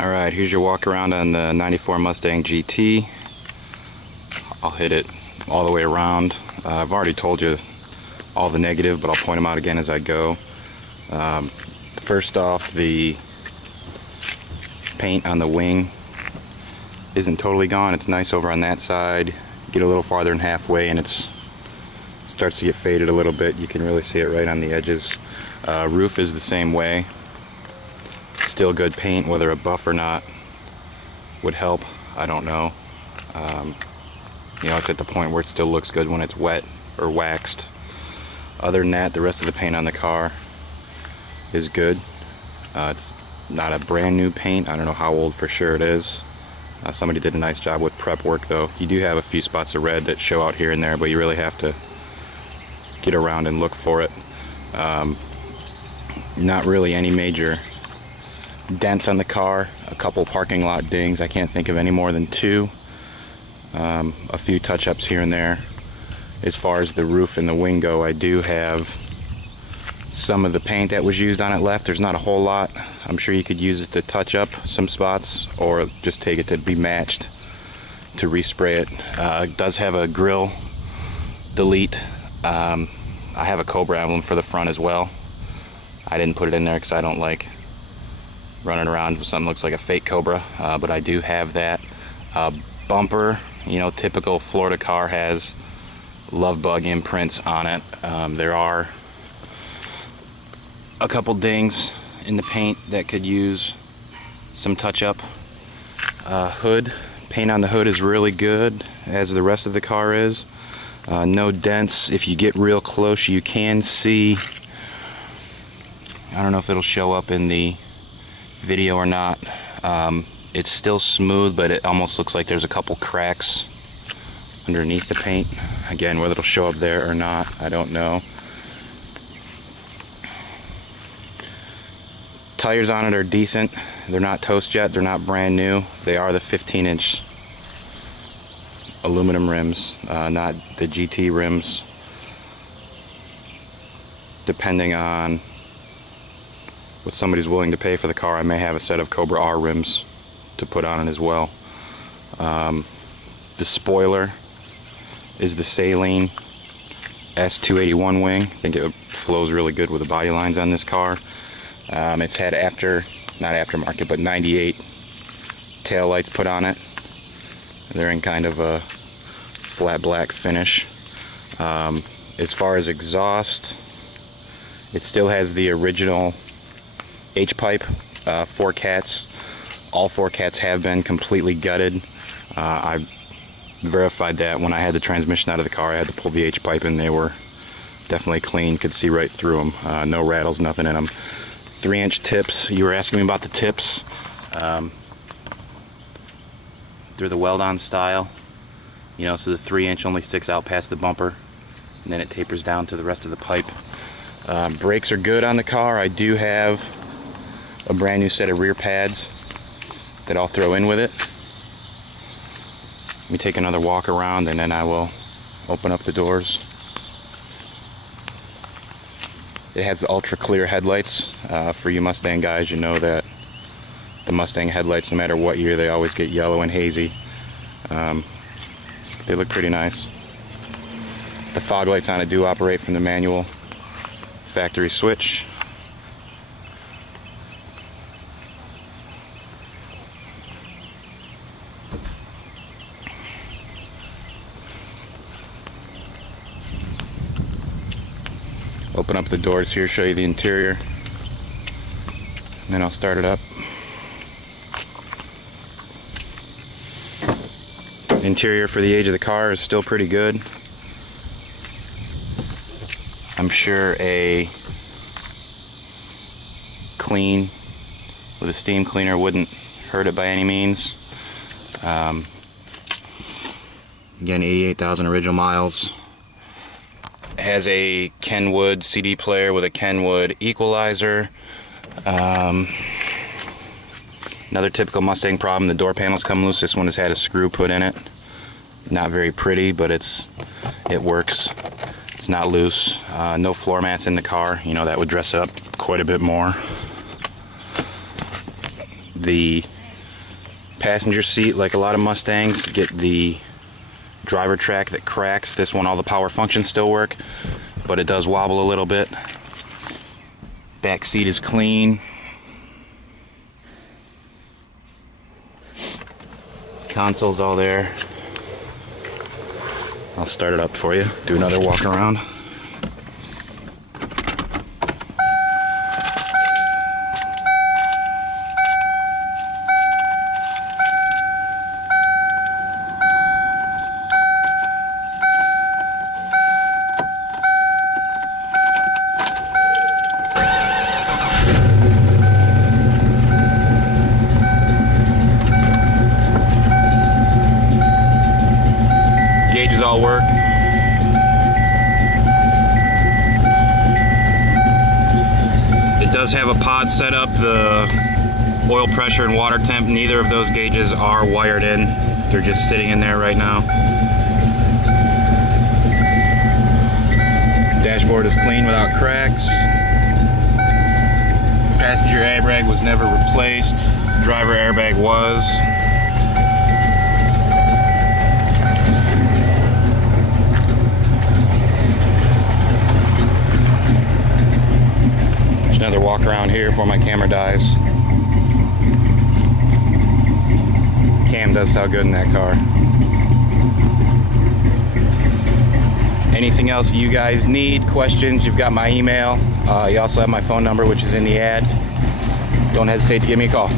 Alright, here's your walk around on the 94 Mustang GT. I'll hit it all the way around. I've already told you all the negative, but I'll point them out again as I go. First off, the paint on the wing isn't totally gone. It's nice over on that side. Get a little farther than halfway and it starts to get faded a little bit. You can really see it right on the edges. Roof is the same way. Still good paint. Whether a buff or not would help, I don't know. You know, it's at the point where it still looks good when it's wet or waxed. Other than that, the rest of the paint on the car is good. It's not a brand new paint. I don't know how old for sure it is. Somebody did a nice job with prep work though. You do have a few spots of red that show out here and there, but you really have to get around and look for it. Not really any major dents on the car. A couple parking lot dings. I can't think of any more than two. A few touch-ups here and there. As far as the roof and the wing go, I do have some of the paint that was used on it left. There's not a whole lot. I'm sure you could use it to touch up some spots or just take it to be matched to respray it. It does have a grill delete. I have a Cobra emblem for the front as well. I didn't put it in there because I don't like running around with something that looks like a fake Cobra, but I do have that. Bumper, you know, typical Florida car has love bug imprints on it. There are a couple dings in the paint that could use some touch-up. Hood, paint on the hood is really good, as the rest of the car is. No dents. If you get real close, you can see, I don't know if it'll show up in the video or not. It's still smooth, but it almost looks like there's a couple cracks underneath the paint. Again, whether it'll show up there or not, I don't know. Tires on it are decent. They're not toast yet. They're not brand new. They are the 15-inch aluminum rims, not the GT rims. Depending on what somebody's willing to pay for the car, I may have a set of Cobra R rims to put on it as well. The spoiler is the Saline S281 wing. I think it flows really good with the body lines on this car. It's had not aftermarket, but 98 tail lights put on it. They're in kind of a flat black finish. As far as exhaust, it still has the original H-pipe, 4 cats. All 4 cats have been completely gutted. I verified that when I had the transmission out of the car. I had to pull the H-pipe and they were definitely clean. Could see right through them. No rattles, nothing in them. 3-inch tips. You were asking me about the tips. They're the weld-on style. You know, so the 3-inch only sticks out past the bumper, and then it tapers down to the rest of the pipe. Brakes are good on the car. I do have a brand new set of rear pads that I'll throw in with it. Let me take another walk around and then I will open up the doors. It has the ultra clear headlights. For you Mustang guys, you know that the Mustang headlights, no matter what year, they always get yellow and hazy. They look pretty nice. The fog lights on it do operate from the manual factory switch. Open up the doors here, show you the interior, and then I'll start it up. Interior for the age of the car is still pretty good. I'm sure a clean with a steam cleaner wouldn't hurt it by any means. Again, 88,000 original miles. Has a Kenwood CD player with a Kenwood equalizer. Another typical Mustang problem, the door panels come loose. This one has had a screw put in it. Not very pretty, but it works. It's not loose. No floor mats in the car. You know, that would dress it up quite a bit more. The Passenger seat, like a lot of Mustangs, get the driver track that cracks. This one, all the power functions still work, but it does wobble a little bit. Back seat is clean. Console's all there. I'll start it up for you, do another walk around. Gauges all work. It does have a pod set up. The oil pressure and water temp, neither of those gauges are wired in. They're just sitting in there right now. Dashboard is clean without cracks. Passenger airbag was never replaced. Driver airbag was. Another walk around here before my camera dies. Cam does sound good in that car. Anything else you guys need, questions, you've got my email. You also have my phone number, which is in the ad. Don't hesitate to give me a call.